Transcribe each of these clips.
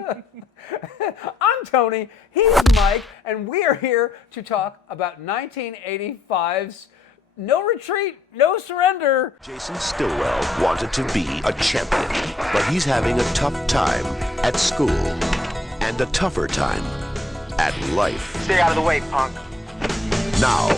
I'm Tony, he's Mike, and we are here to talk about 1985's No Retreat, No Surrender. Jason Stillwell wanted to be a champion, but he's having a tough time at school and a tougher time at life. Stay out of the way, punk. Now,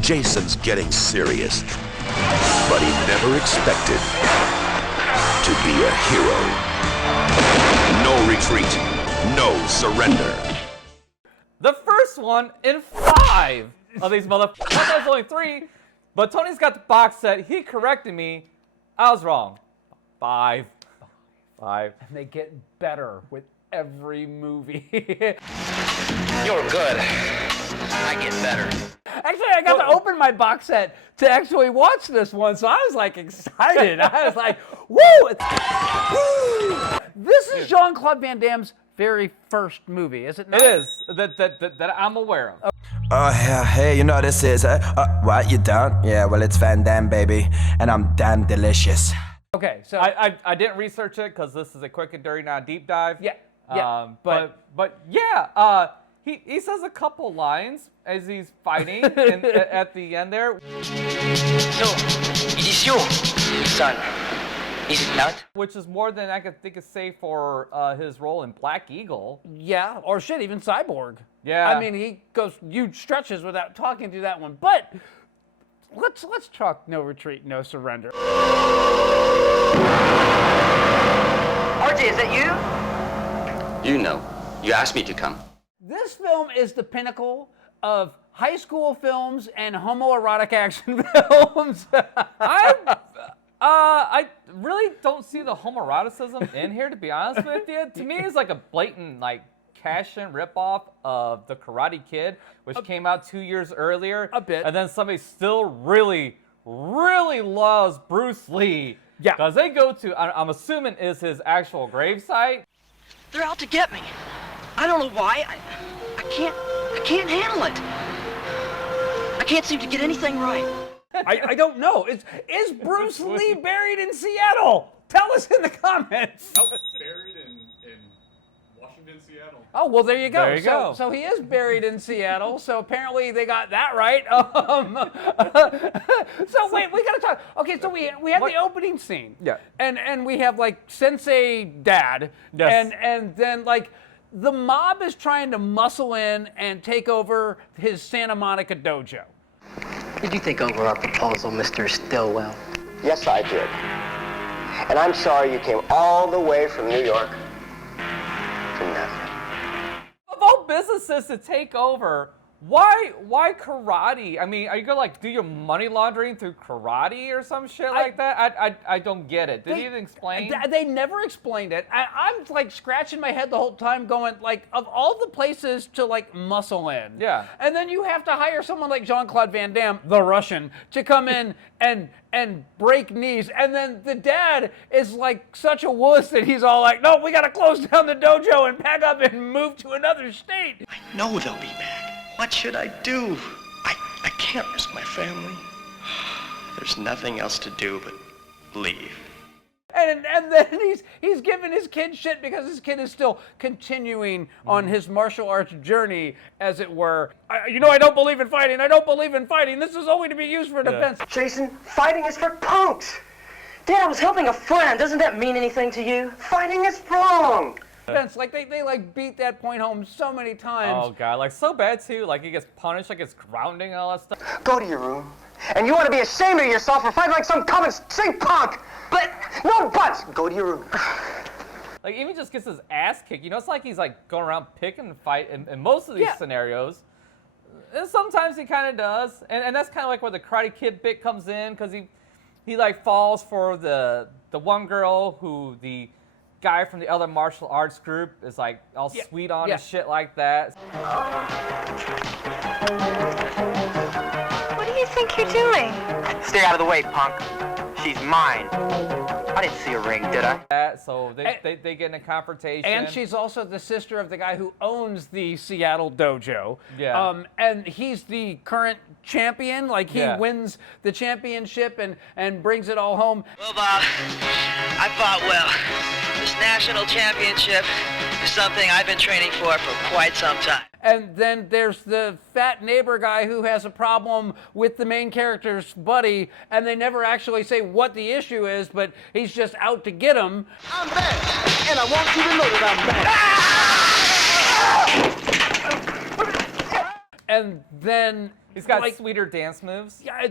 Jason's getting serious, but he never expected to be a hero. No retreat, no surrender. The first one in 5 of these motherfuckers. I thought it was only 3, but Tony's got the box set. He corrected me. I was wrong. 5. And they get better with every movie. You're good. I get better. Actually, I got to open my box set to actually watch this one, so I was like excited. I was like, woo! Woo! This is Jean-Claude Van Damme's very first movie, is it not? It is, that I'm aware of. Oh, yeah, hey, you know this is, what, you don't? Yeah, well, it's Van Damme, baby, and I'm damn delicious. Okay, so... I didn't research it because this is a quick and dirty, not a deep dive. Yeah, but yeah, he says a couple lines as he's fighting at the end there. No, it is you, son. Is it not? Which is more than I could think of say for his role in Black Eagle. Yeah, or shit, even Cyborg. Yeah. I mean, he goes huge stretches without talking through that one. But let's talk No Retreat, No Surrender. RJ, is that you? You know. You asked me to come. This film is the pinnacle of high school films and homoerotic action films. I really don't see the homoeroticism in here, to be honest with you. To me, it's like a blatant, like, cash-in ripoff of The Karate Kid, which came out 2 years earlier. A bit. And then somebody still really, really loves Bruce Lee. Yeah. Because they go to, I'm assuming is his actual gravesite. They're out to get me. I don't know why. I can't handle it. I can't seem to get anything right. I don't know. Is Bruce Lee buried in Seattle? Tell us in the comments. Buried in Washington, Seattle. Oh, well, there you go. There you go. So he is buried in Seattle, so apparently they got that right. So wait, we got to talk. Okay, so we have the opening scene. Yeah. And we have, like, Sensei Dad. Yes. And then, like, the mob is trying to muscle in and take over his Santa Monica dojo. Did you think over our proposal, Mr. Stillwell? Yes, I did. And I'm sorry you came all the way from New York for nothing. Of all businesses to take over, why karate? I mean, are you gonna, like, do your money laundering through karate or some shit like that? I don't get it. Did he even explain? They never explained it. I'm like scratching my head the whole time going, like, of all the places to, like, muscle in. Yeah. And then you have to hire someone like Jean-Claude Van Damme, the Russian, to come in and break knees. And then the dad is like such a wuss that he's all like, no, we gotta close down the dojo and pack up and move to another state. I know they'll be back. What should I do? I can't risk my family. There's nothing else to do but leave. And then he's giving his kid shit because his kid is still continuing on his martial arts journey, as it were. I don't believe in fighting. I don't believe in fighting. This is only to be used for defense. Jason, fighting is for punks. Dad, I was helping a friend. Doesn't that mean anything to you? Fighting is wrong. Defense, like they like beat that point home so many times. Oh god, like so bad too. Like he gets punished, like it's grounding and all that stuff. Go to your room. And you ought to be ashamed of yourself for fighting like some common sink punk. But no buts. Go to your room. Like even just gets his ass kicked. It's like he's like going around picking a fight in most of these scenarios. And sometimes he kind of does. And that's kind of like where the Karate Kid bit comes in, because he like falls for the one girl who the guy from the other martial arts group is like all sweet on and shit like that. What do you think you're doing? Stay out of the way, punk. She's mine. I didn't see a ring, did I? So they get in a confrontation. And she's also the sister of the guy who owns the Seattle dojo. Yeah. And he's the current champion. Like, he wins the championship and brings it all home. Well, Bob, I fought well. This national championship is something I've been training for quite some time. And then there's the fat neighbor guy who has a problem with the main character's buddy, and they never actually say what the issue is, but he's just out to get him. I'm back, and I want you to know that I'm back. And then he's got sweeter dance moves. Yeah,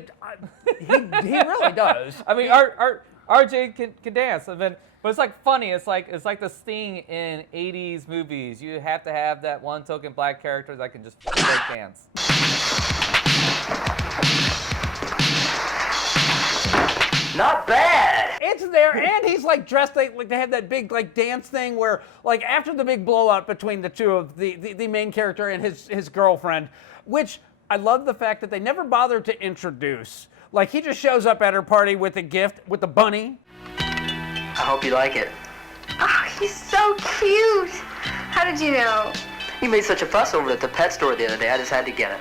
he really does. I mean, RJ can dance. But it's like funny. It's like the Sting in 80s movies. You have to have that one token black character that can just break dance. Not bad. It's there, and he's like dressed like they have that big like dance thing where like after the big blowout between the two of the main character and his girlfriend, which I love the fact that they never bothered to introduce. Like, he just shows up at her party with a gift, with the bunny. I hope you like it. Oh, he's so cute. How did you know? You made such a fuss over it at the pet store the other day, I just had to get it.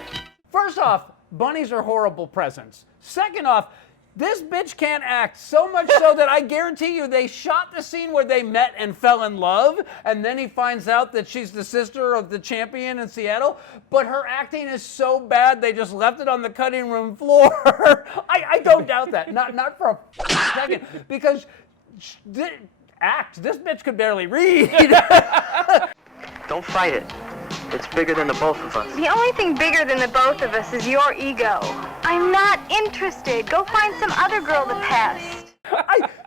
First off, bunnies are horrible presents. Second off, this bitch can't act, so much so that I guarantee you they shot the scene where they met and fell in love, and then he finds out that she's the sister of the champion in Seattle, but her acting is so bad they just left it on the cutting room floor. I don't doubt that, not for a second, because this bitch could barely read. Don't fight it. It's bigger than the both of us. The only thing bigger than the both of us is your ego. I'm not interested. Go find some other girl to pest.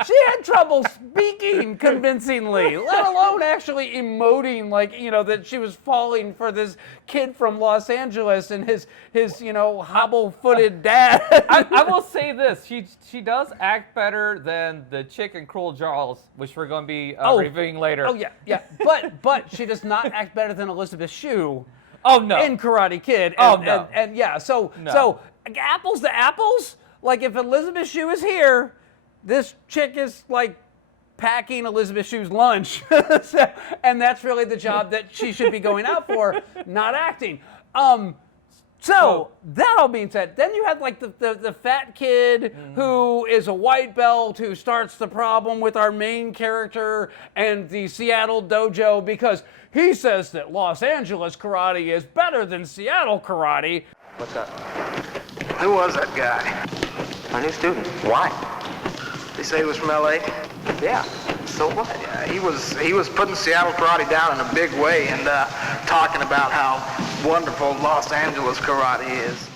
She had trouble speaking convincingly, let alone actually emoting, like, you know, that she was falling for this kid from Los Angeles and his you know, hobble-footed dad. I will say this: she does act better than the chick in Cruel Jaws, which we're going to be reviewing later. Oh yeah. But she does not act better than Elizabeth Shue. Oh no. In Karate Kid. And yeah, so apples to apples. Like, if Elizabeth Shue is here, this chick is like packing Elizabeth Shue's lunch. And that's really the job that she should be going out for, not acting. So that all being said, then you have like the fat kid who is a white belt who starts the problem with our main character and the Seattle dojo because he says that Los Angeles karate is better than Seattle karate. What's up? Who was that guy? My new student. Why? They say he was from L.A.? Yeah. So what? Yeah, he was putting Seattle karate down in a big way and talking about how wonderful Los Angeles karate is.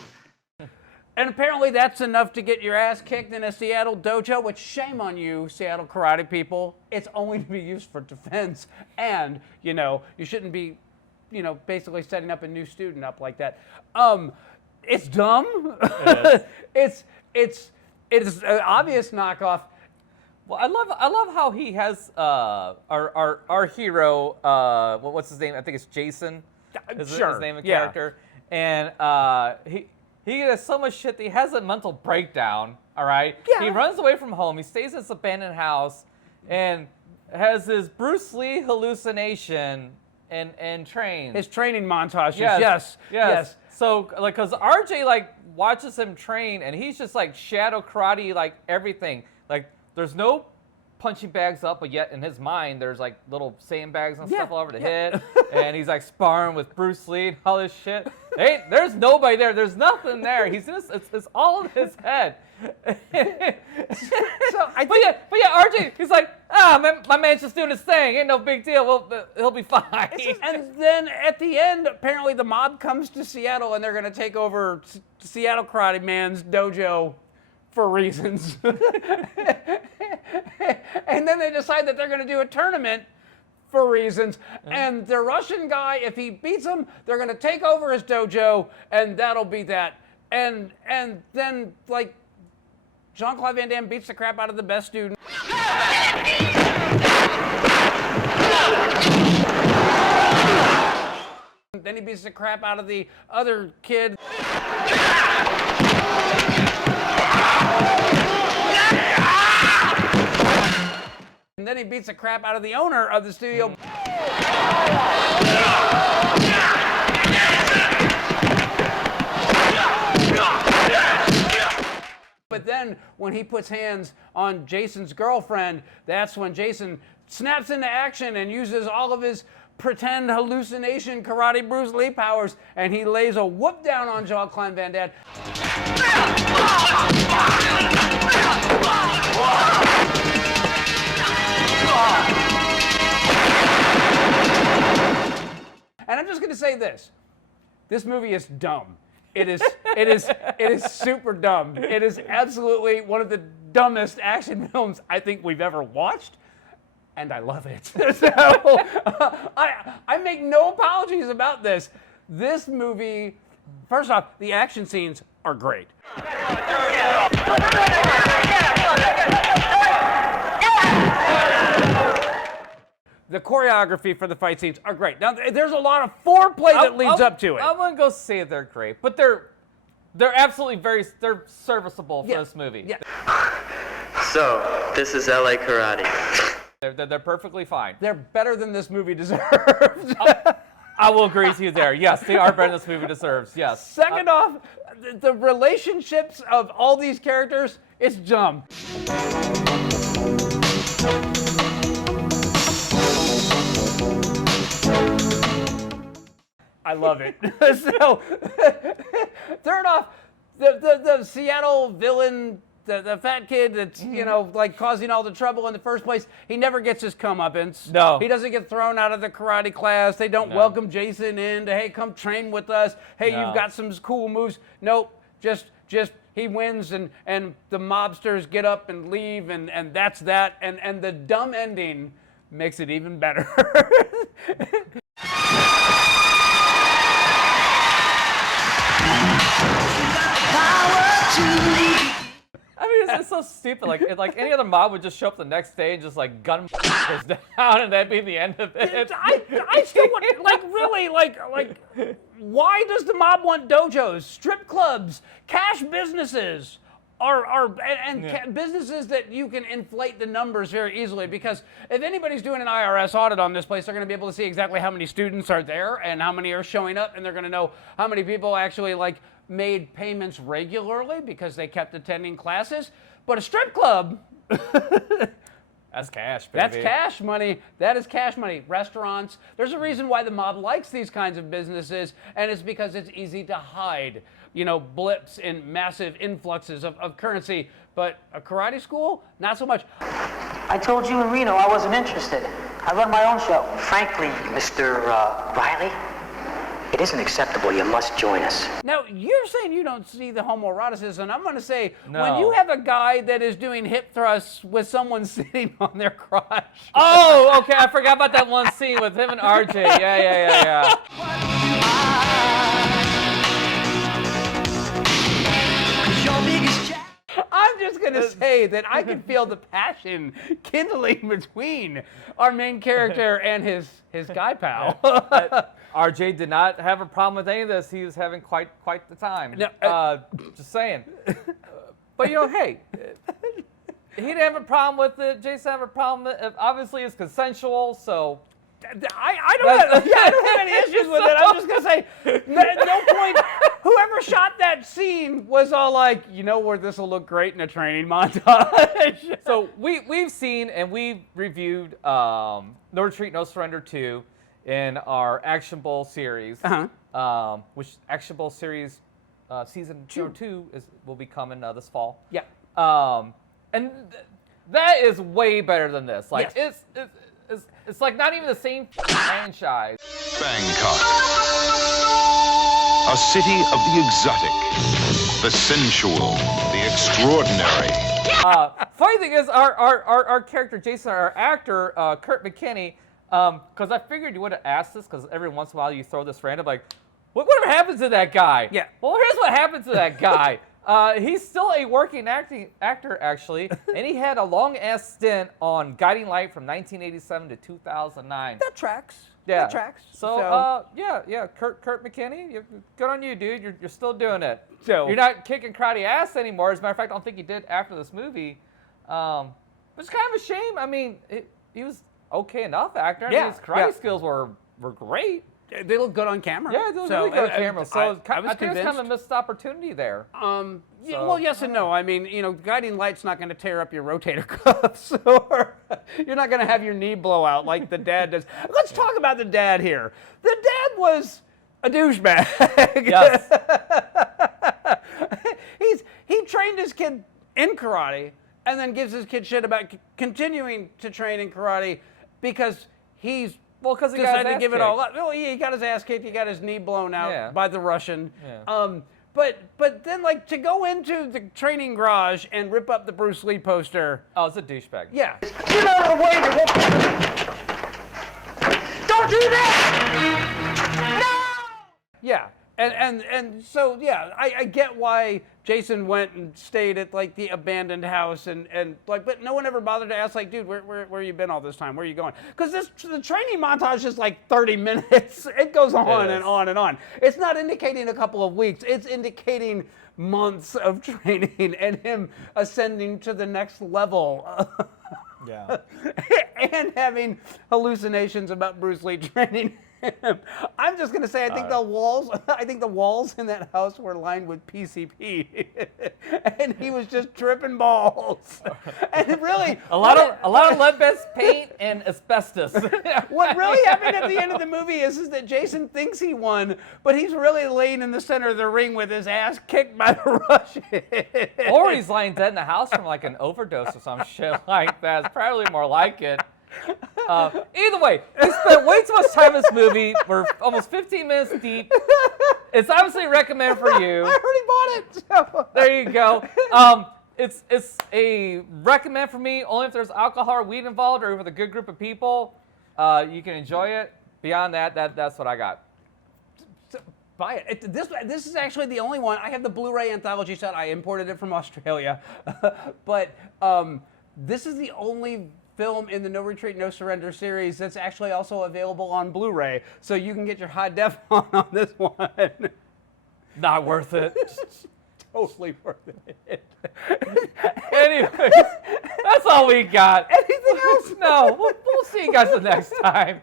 And apparently that's enough to get your ass kicked in a Seattle dojo, which shame on you, Seattle karate people. It's only to be used for defense. And, you know, you shouldn't be, you know, basically setting up a new student up like that. It's dumb. It is an obvious knockoff. Well, I love how he has our hero. What's his name? I think it's Jason. Is his name and character. And he has so much shit that he has a mental breakdown. All right. Yeah. He runs away from home. He stays in this abandoned house and has his Bruce Lee hallucination and trains. His training montages. Yes. So, like, because RJ, like, watches him train, and he's just, like, shadow karate, like, everything. Like, there's no punching bags up, but yet in his mind, there's, like, little sandbags and stuff all over the head. And he's, like, sparring with Bruce Lee and all this shit. There's nobody there. There's nothing there. He's just, it's all in his head. But yeah, RJ, he's like, my man's just doing his thing. Ain't no big deal. Well, he'll be fine. And then at the end, apparently the mob comes to Seattle and they're going to take over Seattle Karate Man's dojo for reasons. And then they decide that they're going to do a tournament for reasons. And the Russian guy, if he beats him, they're going to take over his dojo, and that'll be that. And then, like, Jean-Claude Van Damme beats the crap out of the best student. Then he beats the crap out of the other kid. McKinney beats the crap out of the owner of the studio. But then when he puts hands on Jason's girlfriend, that's when Jason snaps into action and uses all of his pretend hallucination karate Bruce Lee powers, and he lays a whoop down on Jean-Claude Van Damme. And I'm just going to say this. This movie is dumb. It is super dumb. It is absolutely one of the dumbest action films I think we've ever watched, and I love it. So I make no apologies about this. This movie, first off, the action scenes are great. The choreography for the fight scenes are great. Now, there's a lot of foreplay that leads up to it. I wouldn't go say they're great, but they're absolutely they're serviceable for this movie. Yeah. So, this is LA Karate. They're perfectly fine. They're better than this movie deserves. I will agree with you there. Yes, they are better than this movie deserves. Yes. Second off, the relationships of all these characters, it's dumb. I love it. So, third off, the Seattle villain, the fat kid that's, you know, like causing all the trouble in the first place, he never gets his comeuppance. No. He doesn't get thrown out of the karate class. They don't welcome Jason in to, hey, come train with us. Hey, you've got some cool moves. Nope, just he wins and the mobsters get up and leave and that's that. And the dumb ending makes it even better. I mean, it's so stupid. Like any other mob would just show up the next day and just like gun goes down, and that'd be the end of it. I still want, like, really, like, why does the mob want dojos, strip clubs, cash businesses, businesses that you can inflate the numbers very easily? Because if anybody's doing an IRS audit on this place, they're going to be able to see exactly how many students are there and how many are showing up, and they're going to know how many people actually made payments regularly because they kept attending classes. But a strip club, that's cash, baby. That's cash money. That is cash money. Restaurants. There's a reason why the mob likes these kinds of businesses, and it's because it's easy to hide, you know, blips in massive influxes of currency. But a karate school, not so much. I told you in Reno I wasn't interested. I run my own show. Frankly, Mr. Riley, it isn't acceptable. You must join us. Now, you're saying you don't see the homoeroticism. I'm going to say, No. when you have a guy that is doing hip thrusts with someone sitting on their crotch. Oh, okay. I forgot about that one scene with him and RJ. Yeah. I'm just going to say that I can feel the passion kindling between our main character and his guy pal. RJ did not have a problem with any of this. He was having quite the time. No, just saying. But you know, hey, he didn't have a problem with it. Jason didn't have a problem with it. Obviously, it's consensual, so. I don't have any issues with it. I'm just going to say, at no point, whoever shot that scene was all like, you know where this will look great in a training montage. So we've seen and we've reviewed No Retreat, No Surrender 2 in our Action Bowl series, which Action Bowl series season 2 will be coming this fall. Yeah. And that is way better than this. Like Yes. it's like not even the same franchise. Bangkok, a city of the exotic, the sensual, the extraordinary. Funny thing is, our character Jason, our actor Kurt McKinney, because I figured you would have asked this, because every once in a while you throw this random like, whatever happens to that guy? Yeah. Well, here's what happened to that guy. He's still a working actor, actually, and he had a long-ass stint on Guiding Light from 1987 to 2009. That tracks. Yeah. That tracks. So, yeah, Kurt McKinney, good on you, dude. You're still doing it. So you're not kicking karate ass anymore. As a matter of fact, I don't think you did after this movie. It's kind of a shame. I mean, he was okay enough actor. I Yeah, mean, his karate skills were great. They look good on camera. Yeah, they look really good on camera. So I I think it's kind of a missed opportunity there. Yeah, well, yes and no. I mean, guiding light's not going to tear up your rotator cuffs, or you're not going to have your knee blow out like the dad does. Let's talk about the dad here. The dad was a douchebag. Yes. He trained his kid in karate and then gives his kid shit about continuing to train in karate because he's because he decided got his to give ass it all kicked. up. Well, he got his ass kicked. He got his knee blown out by the Russian. Yeah. But then to go into the training garage and rip up the Bruce Lee poster. Oh, it's a douchebag. Yeah. Get out of the way! Don't do that! No! Yeah. And so I get why Jason went and stayed at the abandoned house and but no one ever bothered to ask dude, where you been all this time? Where are you going? Because the training montage is 30 minutes. It goes on and on and on. It's not indicating a couple of weeks. It's indicating months of training and him ascending to the next level. Yeah. And having hallucinations about Bruce Lee training him. I'm just gonna say I think the walls in that house were lined with PCP, and he was just tripping balls. And really, a lot of lead-based paint and asbestos. What really happened at the end of the movie is that Jason thinks he won, but he's really laying in the center of the ring with his ass kicked by the Russian. Or he's lying dead in the house from an overdose or some shit like that. It's probably more like it. Either way, we spent way too much time in this movie. We're almost 15 minutes deep. It's obviously recommended for you. I already bought it. So. There you go. It's a recommend for me only if there's alcohol or weed involved or with a good group of people. You can enjoy it. Beyond that's what I got. Buy it. This is actually the only one. I have the Blu-ray anthology set. I imported it from Australia, but this is the only film in the No Retreat, No Surrender series that's actually also available on Blu-ray, so you can get your high def on this one. Not worth it. Totally worth it. Anyways, that's all we got. Anything else? No, we'll see you guys the next time.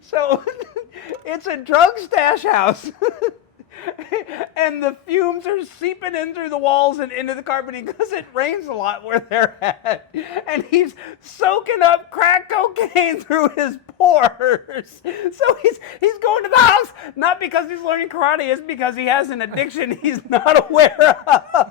So, it's a drug stash house. And the fumes are seeping in through the walls and into the carpeting because it rains a lot where they're at. And he's soaking up crack cocaine through his pores. So he's going to the house, not because he's learning karate, it's because he has an addiction he's not aware of.